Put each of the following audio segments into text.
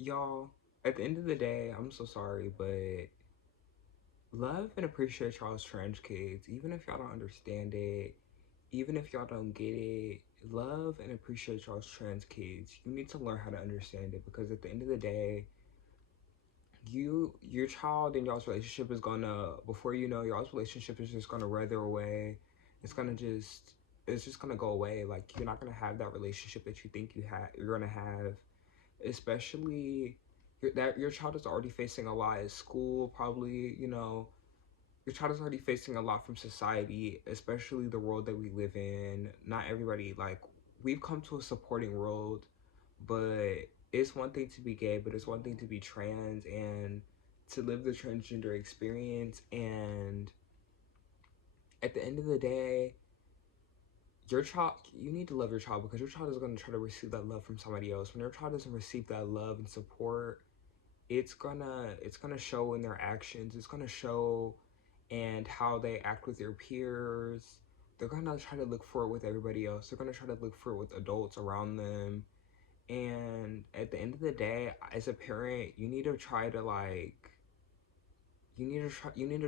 Y'all, at the end of the day, I'm so sorry, but love and appreciate y'all's trans kids. Even if y'all don't understand it, even if y'all don't get it, love and appreciate y'all's trans kids. You need to learn how to understand it because at the end of the day, your child and y'all's relationship is gonna, before you know, y'all's relationship is just gonna wither away. It's gonna just it's just gonna go away. Like you're not gonna have that relationship that you think you're gonna have, especially your child is already facing a lot at school, probably, your child is already facing a lot from society, especially the world that we live in. Not everybody, like, we've come to a supporting world, but it's one thing to be gay, but it's one thing to be trans and to live the transgender experience. And at the end of the day, your child, you need to love your child because your child is going to try to receive that love from somebody else. When your child doesn't receive that love and support, it's gonna show in their actions. It's gonna show and how they act with their peers. They're gonna try to look for it with everybody else. They're gonna try to look for it with adults around them. And at the end of the day, as a parent, you need to try to like you need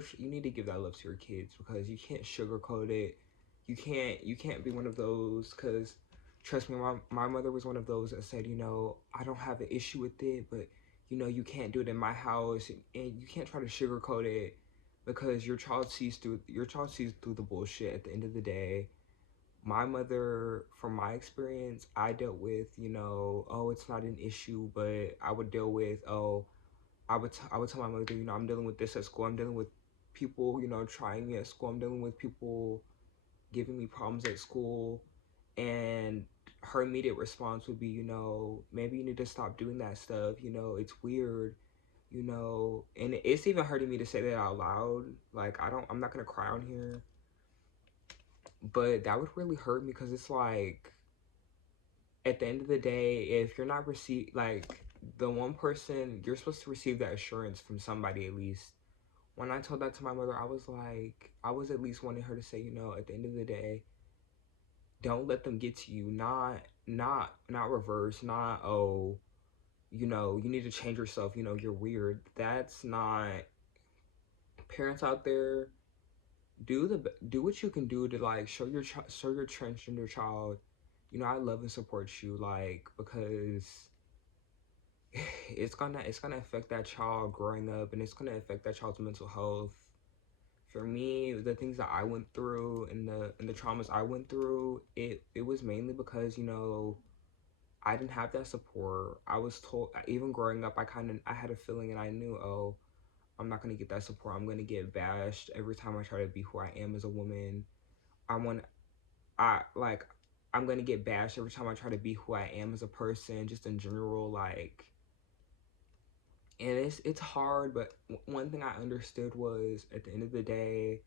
to give that love to your kids because you can't sugarcoat it. You can't be one of those because trust me, my mother was one of those that said, I don't have an issue with it, but you can't do it in my house, and you can't try to sugarcoat it because your child sees through the bullshit at the end of the day. My mother, from my experience, I dealt with, oh, it's not an issue, but I would deal with, oh, I would tell my mother, I'm dealing with this at school. I'm dealing with people, trying me at school. I'm dealing with people giving me problems at school. And her immediate response would be, maybe you need to stop doing that stuff. It's weird, and it's even hurting me to say that out loud. Like, I'm not going to cry on here, but that would really hurt me because it's like, at the end of the day, if you're not like, the one person, you're supposed to receive that assurance from somebody at least. When I told that to my mother, I was like, I was at least wanting her to say, at the end of the day, don't let them get to you. Not reverse, not, oh, you need to change yourself, you're weird. That's not, parents out there, do what you can do to like show your transgender child, I love and support you, like, because it's gonna affect that child growing up, and it's gonna affect that child's mental health. For me, the things that I went through and the traumas I went through, it was mainly because, I didn't have that support. I was told, even growing up, I had a feeling, and I knew, oh, I'm not gonna get that support. I'm gonna get bashed every time I try to be who I am as a woman. I want I like I'm gonna get bashed every time I try to be who I am as a person, just in general, like. And it's hard, but one thing I understood was, at the end of the day,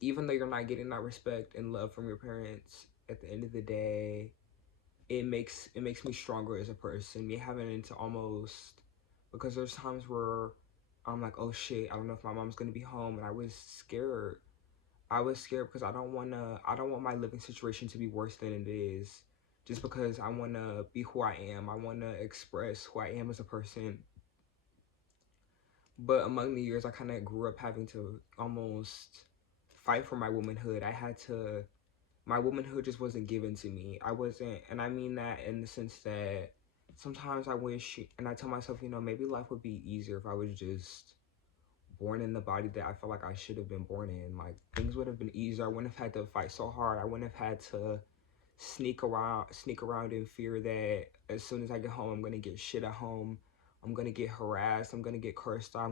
even though you're not getting that respect and love from your parents, at the end of the day, it makes me stronger as a person. Me having to almost, because there's times where I'm like, oh shit, I don't know if my mom's gonna be home, and I was scared. I was scared because I don't want my living situation to be worse than it is. Just because I wanna be who I am, I wanna express who I am as a person. But among the years, I kind of grew up having to almost fight for my womanhood. My womanhood just wasn't given to me. I wasn't, and I mean that in the sense that sometimes I wish, and I tell myself, maybe life would be easier if I was just born in the body that I feel like I should have been born in. Like, things would have been easier. I wouldn't have had to fight so hard. I wouldn't have had to sneak around in fear that as soon as I get home, I'm gonna get shit at home. I'm gonna get harassed. I'm gonna get cursed. I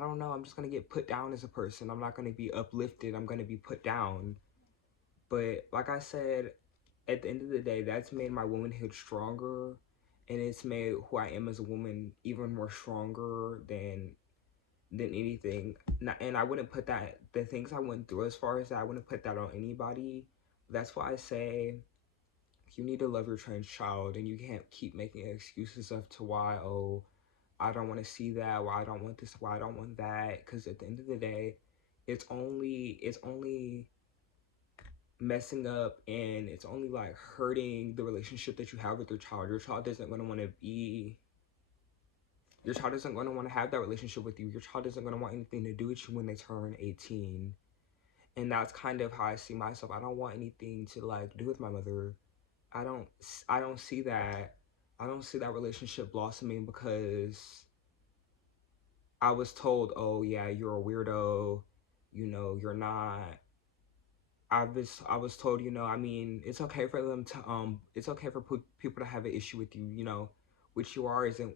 don't know, I'm just gonna get put down as a person. I'm not gonna be uplifted. I'm gonna be put down. But like I said, at the end of the day, that's made my womanhood stronger, and it's made who I am as a woman even more stronger than anything. And I wouldn't put that, the things I went through, as far as that, I wouldn't put that on anybody. That's why I say you need to love your trans child, and you can't keep making excuses of to why, oh, I don't want to see that, why I don't want this, why I don't want that. Because at the end of the day, it's only messing up, and it's only like hurting the relationship that you have with your child. Your child isn't going to want to be, your child isn't going to want to have that relationship with you. Your child isn't going to want anything to do with you when they turn 18. And that's kind of how I see myself. I don't want anything to like do with my mother. I don't I don't see that I don't see that relationship blossoming because I was told, "Oh yeah, you're a weirdo. You know, you're not." I was told, you know, I mean, it's okay for them to it's okay for people to have an issue with you, you know, which you are isn't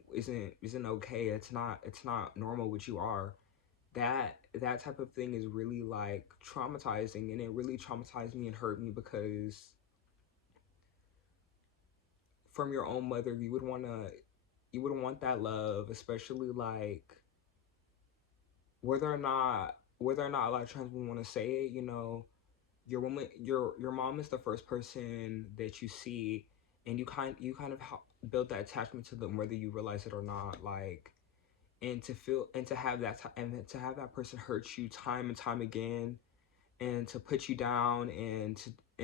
okay. It's not normal what you are. That type of thing is really like traumatizing, and it really traumatized me and hurt me because from your own mother, you would want that love, especially like whether or not a lot of times we want to say it, you know, your mom is the first person that you see, and you kind of build that attachment to them whether you realize it or not, like, and to feel and to have and to have that person hurt you time and time again, and to put you down, and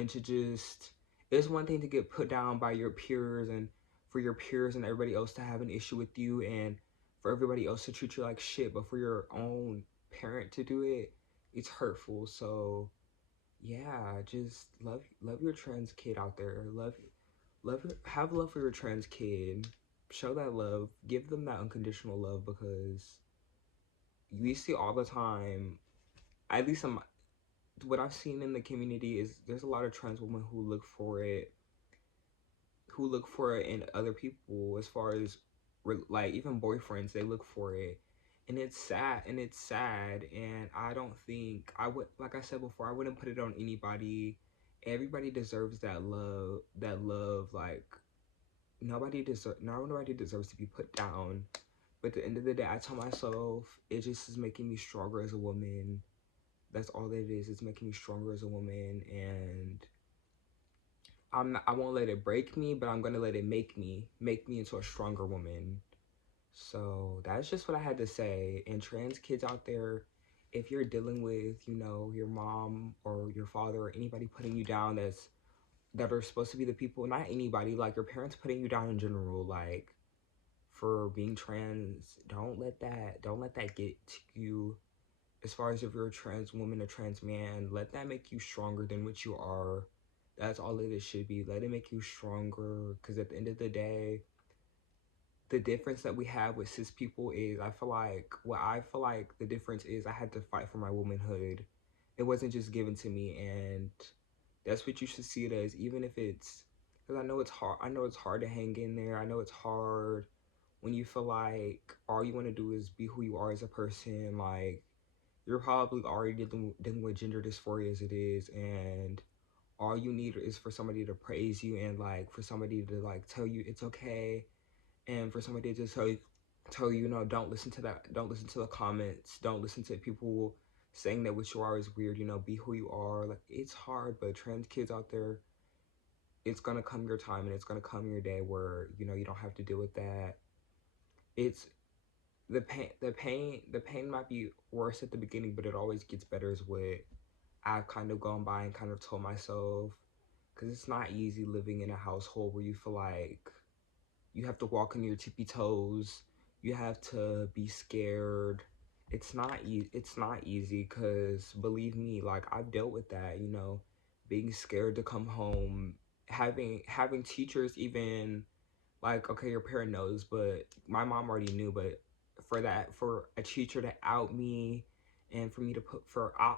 to just, it's one thing to get put down by your peers, and for your peers and everybody else to have an issue with you, and for everybody else to treat you like shit, but for your own parent to do it, it's hurtful. So yeah, just love your trans kid out there. Have love for your trans kid. Show that love. Give them that unconditional love, because we see all the time. At least what I've seen in the community is there's a lot of trans women who look for it in other people, as far as like even boyfriends, they look for it, and it's sad, and I don't think I would, like I said before, I wouldn't put it on anybody. Everybody deserves that love, like nobody deserves to be put down. But at the end of the day, I tell myself it just is making me stronger as a woman. That's all it is. It's making me stronger as a woman, and I won't let it break me, but I'm gonna let it make me into a stronger woman. So that's just what I had to say. And trans kids out there, if you're dealing with, you know, your mom or your father or anybody putting you down, that are supposed to be the people, not anybody, like your parents putting you down in general, like for being trans, don't let that get to you. As far as if you're a trans woman, a trans man, let that make you stronger than what you are. That's all it should be. Let it make you stronger, because at the end of the day, the difference that we have with cis people is, I feel like the difference is I had to fight for my womanhood. It wasn't just given to me, and that's what you should see it as, even if it's, because I know it's hard to hang in there. I know it's hard when you feel like all you want to do is be who you are as a person. Like, you're probably already dealing with gender dysphoria as it is, and all you need is for somebody to praise you, and like for somebody to like tell you it's okay, and for somebody to tell you, you know, don't listen to the comments, don't listen to people saying that what you are is weird, you know, be who you are. Like, it's hard, but trans kids out there, it's gonna come your time, and it's gonna come your day where, you know, you don't have to deal with that. It's the pain might be worse at the beginning, but it always gets better, is what I've kind of gone by and kind of told myself, because it's not easy living in a household where you feel like you have to walk on your tippy toes, you have to be scared. It's not easy, because believe me, like, I've dealt with that, you know, being scared to come home, having teachers even, like, okay, your parent knows, but my mom already knew, but for a teacher to out me, and for me to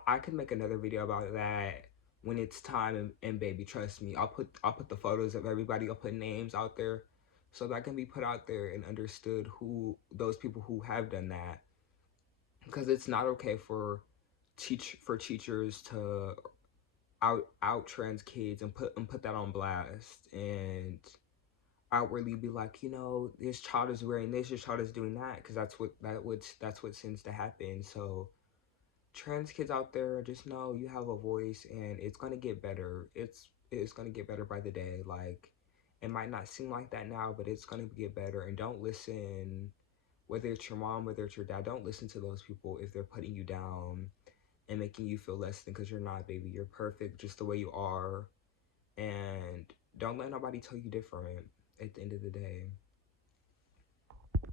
I could make another video about that when it's time, and baby, trust me, I'll put the photos of everybody, I'll put names out there, so that can be put out there and understood, who those people who have done that, because it's not okay for teachers to out trans kids, and put that on blast, and outwardly be like, you know, this child is wearing this child is doing that, because that's what tends to happen. So trans kids out there, just know you have a voice, and it's gonna get better. It's gonna get better by the day. Like, it might not seem like that now, but it's gonna get better. And don't listen, whether it's your mom, whether it's your dad, don't listen to those people if they're putting you down. and making you feel less than, because you're not, baby. You're perfect just the way you are. And don't let nobody tell you different at the end of the day.